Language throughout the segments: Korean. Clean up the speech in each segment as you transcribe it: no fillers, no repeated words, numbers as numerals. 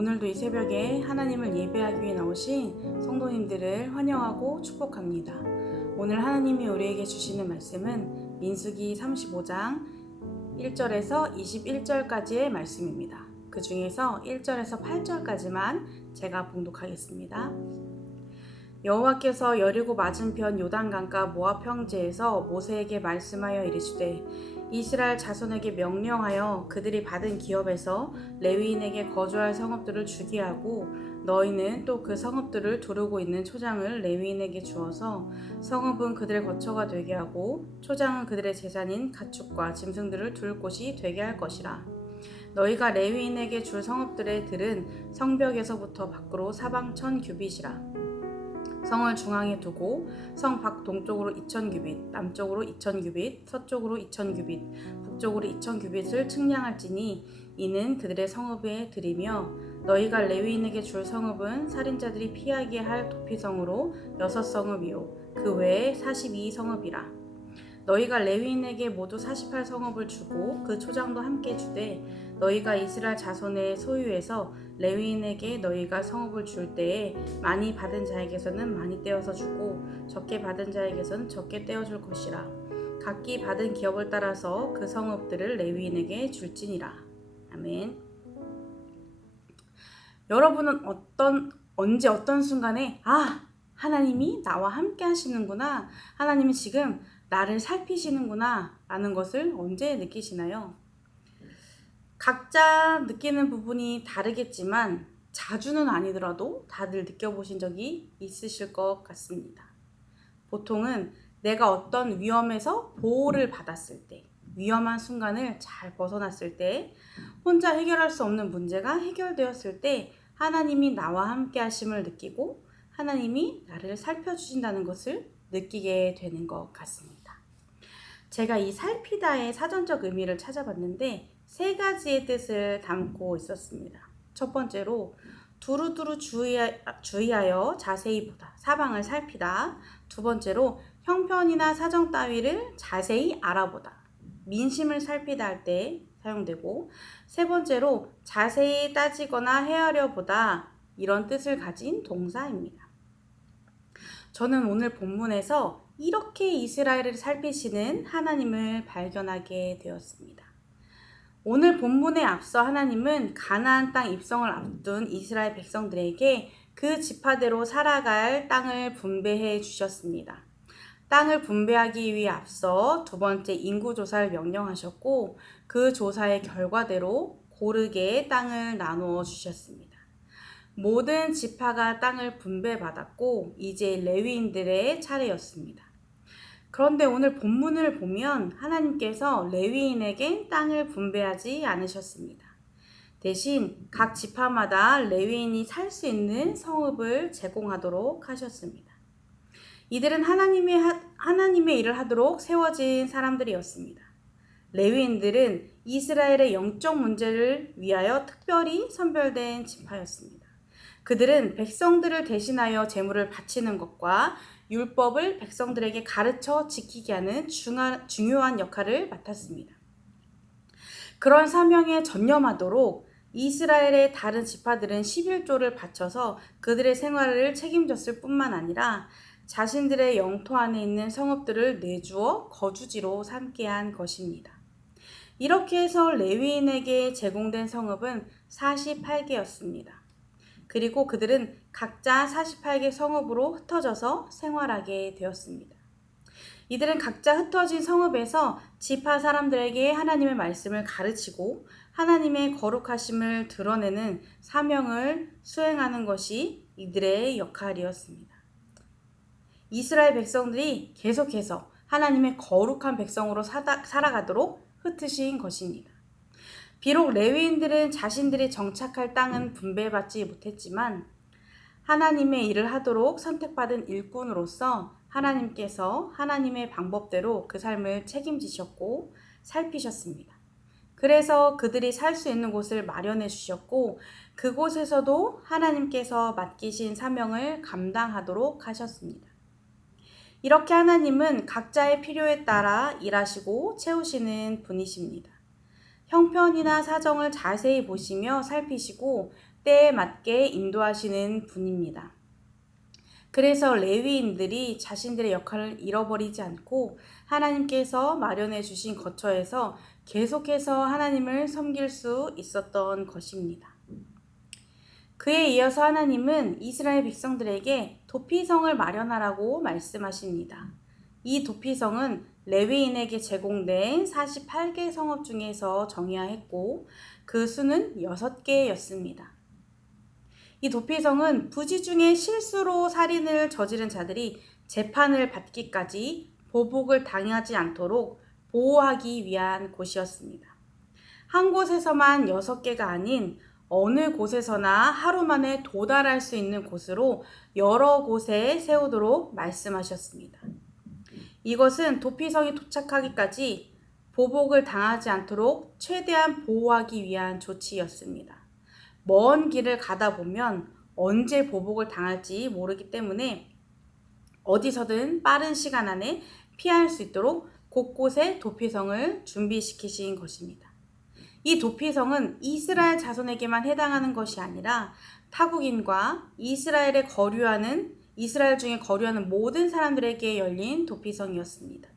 오늘도 이 새벽에 하나님을 예배하기 위해 나오신 성도님들을 환영하고 축복합니다. 오늘 하나님이 우리에게 주시는 말씀은 민수기 35장 1절에서 21절까지의 말씀입니다. 그 중에서 1절에서 8절까지만 제가 봉독하겠습니다. 여호와께서 여리고 맞은편 요단강가 모압 평지에서 모세에게 말씀하여 이르시되 이스라엘 자손에게 명령하여 그들이 받은 기업에서 레위인에게 거주할 성읍들을 주게 하고 너희는 또 그 성읍들을 두르고 있는 초장을 레위인에게 주어서 성읍은 그들의 거처가 되게 하고 초장은 그들의 재산인 가축과 짐승들을 둘 곳이 되게 할 것이라. 너희가 레위인에게 줄 성읍들의 들은 성벽에서부터 밖으로 사방 1000규빗이라. 성을 중앙에 두고 성 밖 동쪽으로 2000규빗, 남쪽으로 2000규빗, 서쪽으로 2000규빗, 북쪽으로 2000규빗을 측량할지니 이는 그들의 성읍의 들이며 너희가 레위인에게 줄 성읍은 살인자들이 피하게 할 도피성으로 6성읍이요 그 외에 42성읍이라. 너희가 레위인에게 모두 48성읍을 주고 그 초장도 함께 주되 너희가 이스라엘 자손의 소유에서 레위인에게 너희가 성읍을 줄 때에 많이 받은 자에게서는 많이 떼어서 주고 적게 받은 자에게서는 적게 떼어줄 것이라. 각기 받은 기업을 따라서 그 성읍들을 레위인에게 줄지니라. 아멘. 여러분은 언제 어떤 순간에 하나님이 나와 함께 하시는구나, 하나님이 지금 나를 살피시는구나 라는 것을 언제 느끼시나요? 각자 느끼는 부분이 다르겠지만 자주는 아니더라도 다들 느껴보신 적이 있으실 것 같습니다. 보통은 내가 어떤 위험에서 보호를 받았을 때, 위험한 순간을 잘 벗어났을 때, 혼자 해결할 수 없는 문제가 해결되었을 때 하나님이 나와 함께 하심을 느끼고 하나님이 나를 살펴주신다는 것을 느끼게 되는 것 같습니다. 제가 이 살피다의 사전적 의미를 찾아봤는데 3가지의 뜻을 담고 있었습니다. 첫 번째로 두루두루 주의하여 자세히 보다, 사방을 살피다. 두 번째로 형편이나 사정 따위를 자세히 알아보다, 민심을 살피다 할 때 사용되고, 세 번째로 자세히 따지거나 헤아려 보다, 이런 뜻을 가진 동사입니다. 저는 오늘 본문에서 이렇게 이스라엘을 살피시는 하나님을 발견하게 되었습니다. 오늘 본문에 앞서 하나님은 가나안 땅 입성을 앞둔 이스라엘 백성들에게 그 지파대로 살아갈 땅을 분배해 주셨습니다. 땅을 분배하기 위해 앞서 2번째 인구조사를 명령하셨고 그 조사의 결과대로 고르게 땅을 나누어 주셨습니다. 모든 지파가 땅을 분배받았고 이제 레위인들의 차례였습니다. 그런데 오늘 본문을 보면 하나님께서 레위인에게 땅을 분배하지 않으셨습니다. 대신 각 지파마다 레위인이 살 수 있는 성읍을 제공하도록 하셨습니다. 이들은 하나님의 일을 하도록 세워진 사람들이었습니다. 레위인들은 이스라엘의 영적 문제를 위하여 특별히 선별된 지파였습니다. 그들은 백성들을 대신하여 제물을 바치는 것과 율법을 백성들에게 가르쳐 지키게 하는 중요한 역할을 맡았습니다. 그런 사명에 전념하도록 이스라엘의 다른 지파들은 11조를 바쳐서 그들의 생활을 책임졌을 뿐만 아니라 자신들의 영토 안에 있는 성읍들을 내주어 거주지로 삼게 한 것입니다. 이렇게 해서 레위인에게 제공된 성읍은 48개였습니다. 그리고 그들은 각자 48개 성읍으로 흩어져서 생활하게 되었습니다. 이들은 각자 흩어진 성읍에서 지파 사람들에게 하나님의 말씀을 가르치고 하나님의 거룩하심을 드러내는 사명을 수행하는 것이 이들의 역할이었습니다. 이스라엘 백성들이 계속해서 하나님의 거룩한 백성으로 살아가도록 흩으신 것입니다. 비록 레위인들은 자신들이 정착할 땅은 분배받지 못했지만 하나님의 일을 하도록 선택받은 일꾼으로서 하나님께서 하나님의 방법대로 그 삶을 책임지셨고 살피셨습니다. 그래서 그들이 살 수 있는 곳을 마련해 주셨고 그곳에서도 하나님께서 맡기신 사명을 감당하도록 하셨습니다. 이렇게 하나님은 각자의 필요에 따라 일하시고 채우시는 분이십니다. 형편이나 사정을 자세히 보시며 살피시고 때에 맞게 인도하시는 분입니다. 그래서 레위인들이 자신들의 역할을 잃어버리지 않고 하나님께서 마련해 주신 거처에서 계속해서 하나님을 섬길 수 있었던 것입니다. 그에 이어서 하나님은 이스라엘 백성들에게 도피성을 마련하라고 말씀하십니다. 이 도피성은 레위인에게 제공된 48개 성읍 중에서 정의하였고 그 수는 6개였습니다. 이 도피성은 부지 중에 실수로 살인을 저지른 자들이 재판을 받기까지 보복을 당하지 않도록 보호하기 위한 곳이었습니다. 한 곳에서만 6개가 아닌 어느 곳에서나 하루 만에 도달할 수 있는 곳으로 여러 곳에 세우도록 말씀하셨습니다. 이것은 도피성에 도착하기까지 보복을 당하지 않도록 최대한 보호하기 위한 조치였습니다. 먼 길을 가다 보면 언제 보복을 당할지 모르기 때문에 어디서든 빠른 시간 안에 피할 수 있도록 곳곳에 도피성을 준비시키신 것입니다. 이 도피성은 이스라엘 자손에게만 해당하는 것이 아니라 타국인과 이스라엘 중에 거류하는 모든 사람들에게 열린 도피성이었습니다.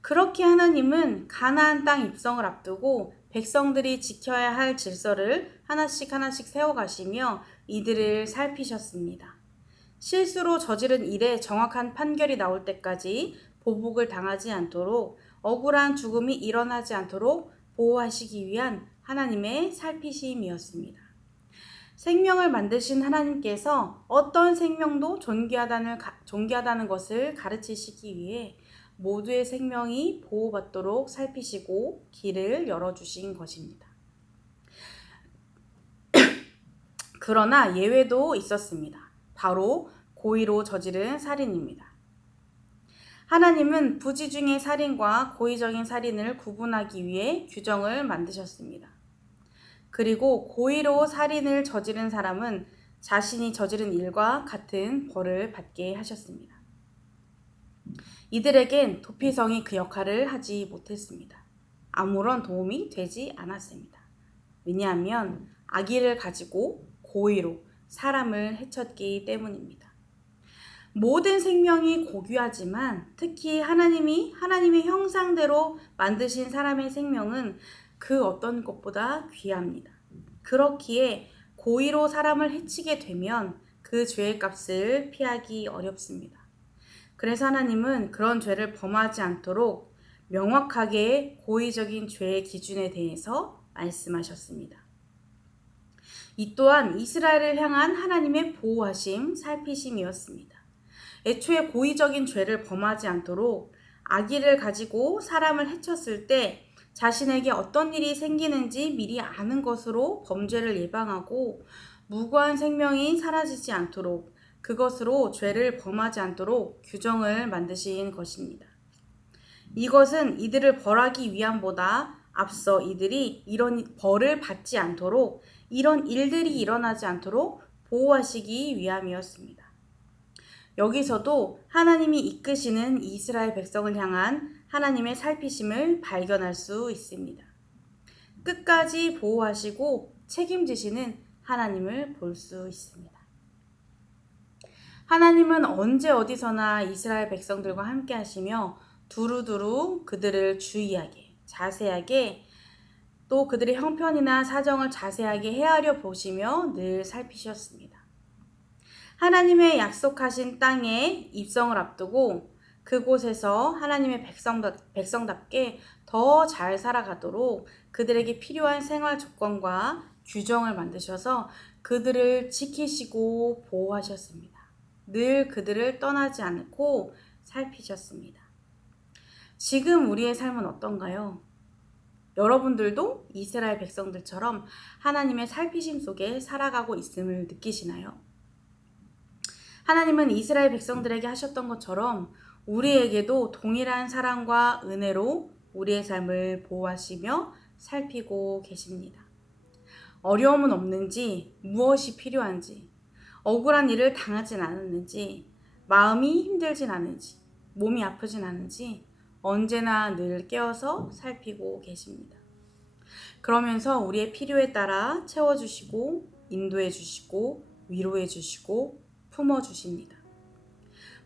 그렇게 하나님은 가나안 땅 입성을 앞두고 백성들이 지켜야 할 질서를 하나씩 세워가시며 이들을 살피셨습니다. 실수로 저지른 일에 정확한 판결이 나올 때까지 보복을 당하지 않도록 억울한 죽음이 일어나지 않도록 보호하시기 위한 하나님의 살피심이었습니다. 생명을 만드신 하나님께서 어떤 생명도 존귀하다는 것을 가르치시기 위해 모두의 생명이 보호받도록 살피시고 길을 열어주신 것입니다. 그러나 예외도 있었습니다. 바로 고의로 저지른 살인입니다. 하나님은 부지 중의 살인과 고의적인 살인을 구분하기 위해 규정을 만드셨습니다. 그리고 고의로 살인을 저지른 사람은 자신이 저지른 일과 같은 벌을 받게 하셨습니다. 이들에겐 도피성이 그 역할을 하지 못했습니다. 아무런 도움이 되지 않았습니다. 왜냐하면 악의를 가지고 고의로 사람을 해쳤기 때문입니다. 모든 생명이 고귀하지만 특히 하나님의 형상대로 만드신 사람의 생명은 그 어떤 것보다 귀합니다. 그렇기에 고의로 사람을 해치게 되면 그 죄의 값을 피하기 어렵습니다. 그래서 하나님은 그런 죄를 범하지 않도록 명확하게 고의적인 죄의 기준에 대해서 말씀하셨습니다. 이 또한 이스라엘을 향한 하나님의 보호하심, 살피심이었습니다. 애초에 고의적인 죄를 범하지 않도록 악의를 가지고 사람을 해쳤을 때 자신에게 어떤 일이 생기는지 미리 아는 것으로 범죄를 예방하고 무고한 생명이 사라지지 않도록 그것으로 죄를 범하지 않도록 규정을 만드신 것입니다. 이것은 이들을 벌하기 위함보다 앞서 이들이 이런 벌을 받지 않도록 이런 일들이 일어나지 않도록 보호하시기 위함이었습니다. 여기서도 하나님이 이끄시는 이스라엘 백성을 향한 하나님의 살피심을 발견할 수 있습니다. 끝까지 보호하시고 책임지시는 하나님을 볼 수 있습니다. 하나님은 언제 어디서나 이스라엘 백성들과 함께 하시며 두루두루 그들을 주의하게, 자세하게 또 그들의 형편이나 사정을 자세하게 헤아려 보시며 늘 살피셨습니다. 하나님의 약속하신 땅에 입성을 앞두고 그곳에서 하나님의 백성답게 더 잘 살아가도록 그들에게 필요한 생활 조건과 규정을 만드셔서 그들을 지키시고 보호하셨습니다. 늘 그들을 떠나지 않고 살피셨습니다. 지금 우리의 삶은 어떤가요? 여러분들도 이스라엘 백성들처럼 하나님의 살피심 속에 살아가고 있음을 느끼시나요? 하나님은 이스라엘 백성들에게 하셨던 것처럼 우리에게도 동일한 사랑과 은혜로 우리의 삶을 보호하시며 살피고 계십니다. 어려움은 없는지, 무엇이 필요한지, 억울한 일을 당하진 않았는지, 마음이 힘들진 않은지, 몸이 아프진 않은지 언제나 늘 깨어서 살피고 계십니다. 그러면서 우리의 필요에 따라 채워주시고 인도해 주시고 위로해 주시고 품어 주십니다.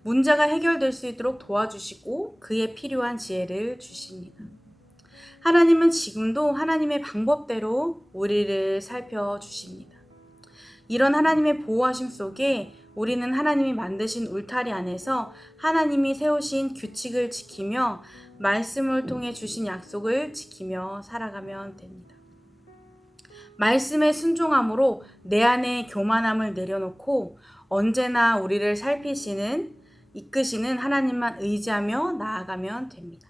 문제가 해결될 수 있도록 도와주시고 그에 필요한 지혜를 주십니다. 하나님은 지금도 하나님의 방법대로 우리를 살펴주십니다. 이런 하나님의 보호하심 속에 우리는 하나님이 만드신 울타리 안에서 하나님이 세우신 규칙을 지키며 말씀을 통해 주신 약속을 지키며 살아가면 됩니다. 말씀에 순종함으로 내 안에 교만함을 내려놓고 언제나 우리를 살피시는 이끄시는 하나님만 의지하며 나아가면 됩니다.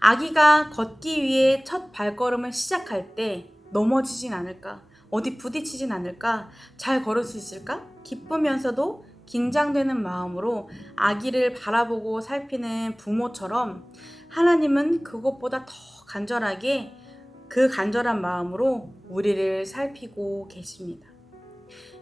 아기가 걷기 위해 첫 발걸음을 시작할 때 넘어지진 않을까? 어디 부딪히진 않을까? 잘 걸을 수 있을까? 기쁘면서도 긴장되는 마음으로 아기를 바라보고 살피는 부모처럼 하나님은 그것보다 더 간절하게 그 간절한 마음으로 우리를 살피고 계십니다.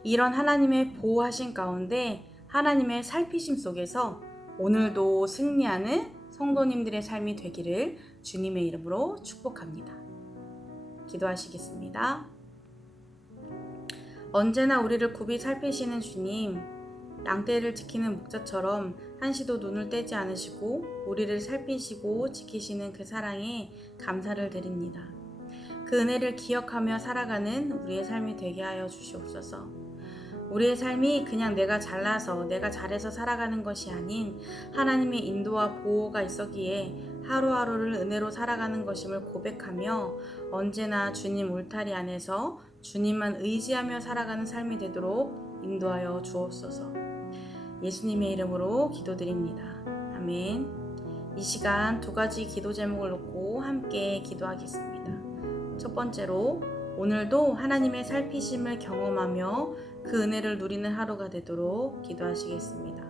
이런 하나님의 보호하심 가운데 하나님의 살피심 속에서 오늘도 승리하는 성도님들의 삶이 되기를 주님의 이름으로 축복합니다. 기도하시겠습니다. 언제나 우리를 굽이 살피시는 주님, 양떼를 지키는 목자처럼 한시도 눈을 떼지 않으시고 우리를 살피시고 지키시는 그 사랑에 감사를 드립니다. 그 은혜를 기억하며 살아가는 우리의 삶이 되게 하여 주시옵소서. 우리의 삶이 그냥 내가 잘나서 내가 잘해서 살아가는 것이 아닌 하나님의 인도와 보호가 있었기에 하루하루를 은혜로 살아가는 것임을 고백하며 언제나 주님 울타리 안에서 주님만 의지하며 살아가는 삶이 되도록 인도하여 주옵소서. 예수님의 이름으로 기도드립니다. 아멘. 이 시간 2가지 기도 제목을 놓고 함께 기도하겠습니다. 첫 번째로 오늘도 하나님의 살피심을 경험하며 그 은혜를 누리는 하루가 되도록 기도하시겠습니다.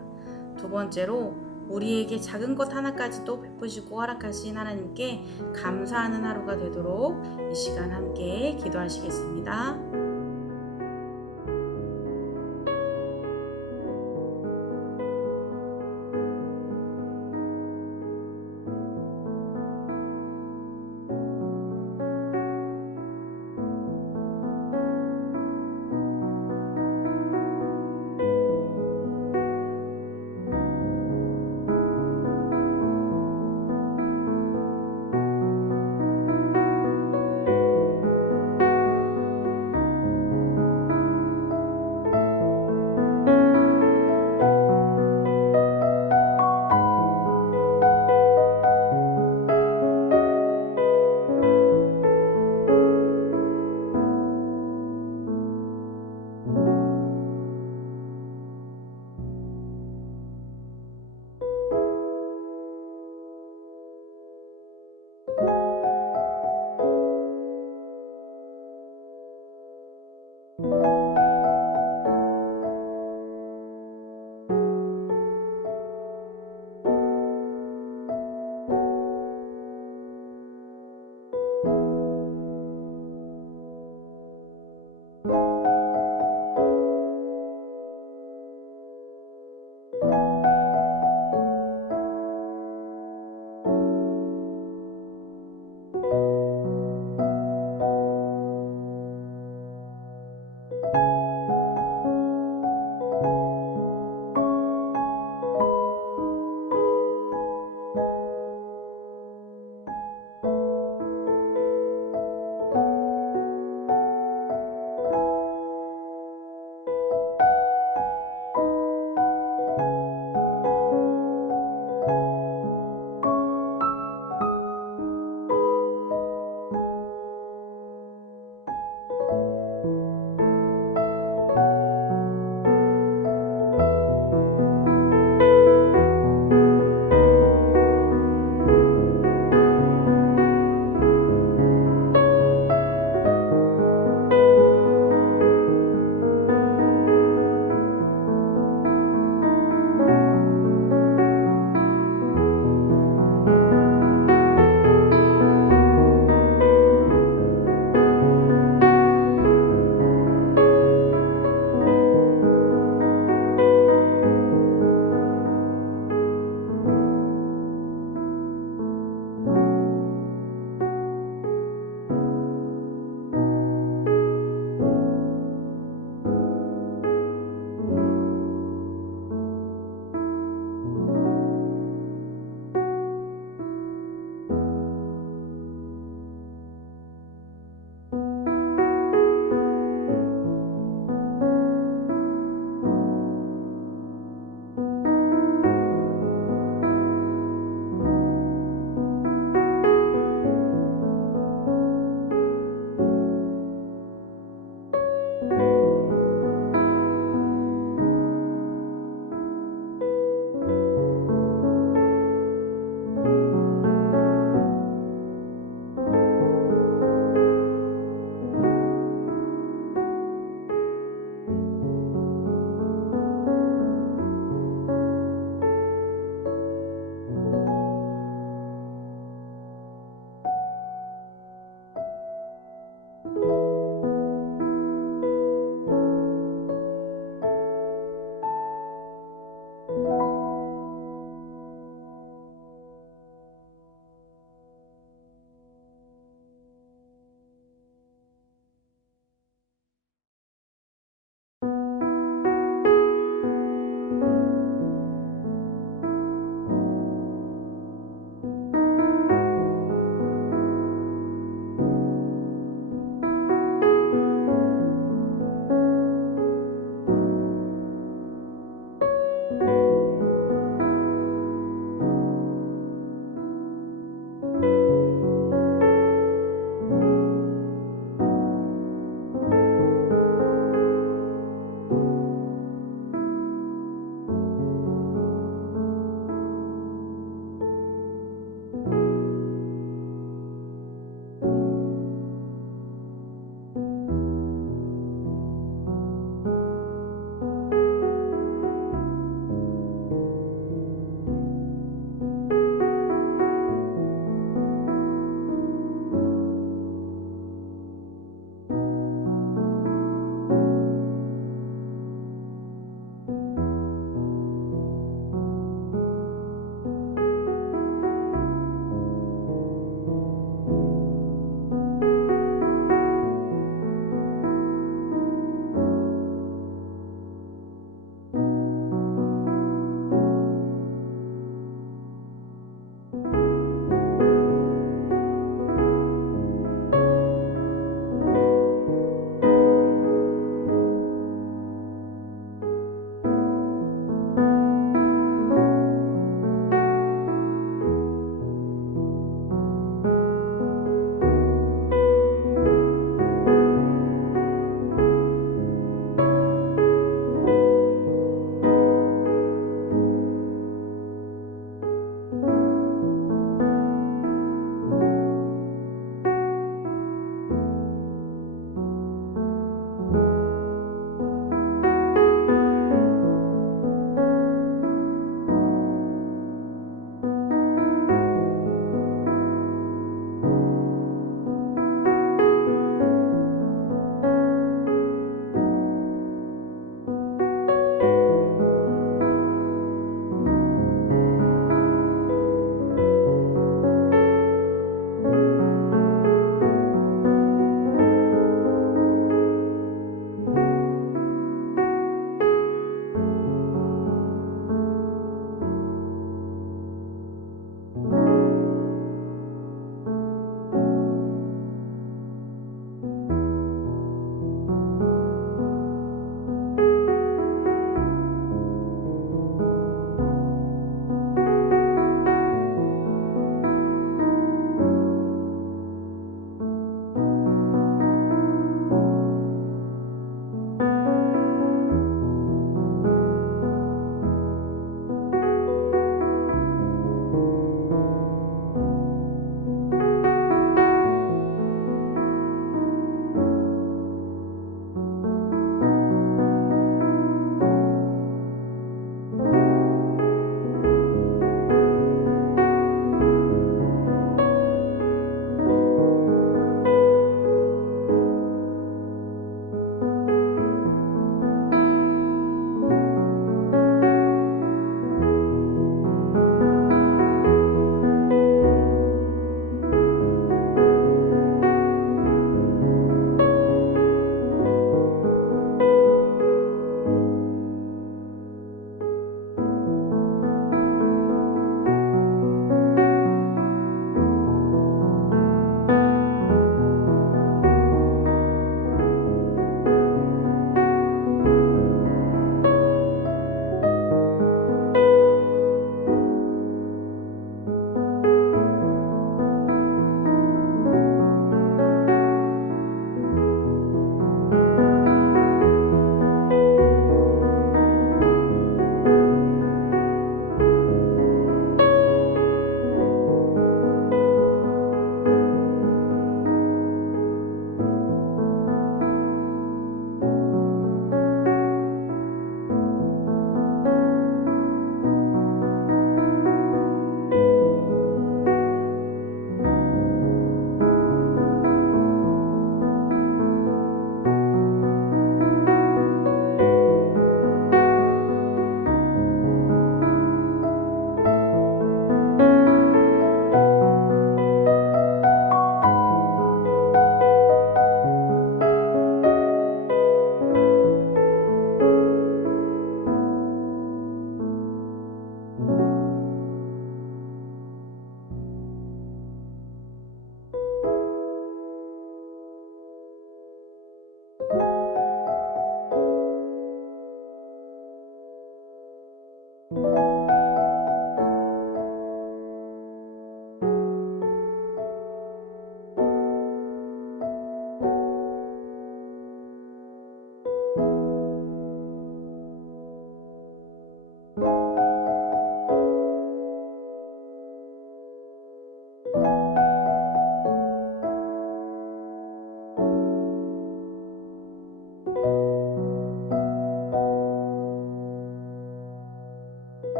두 번째로 우리에게 작은 것 하나까지도 베푸시고 허락하신 하나님께 감사하는 하루가 되도록 이 시간 함께 기도하시겠습니다.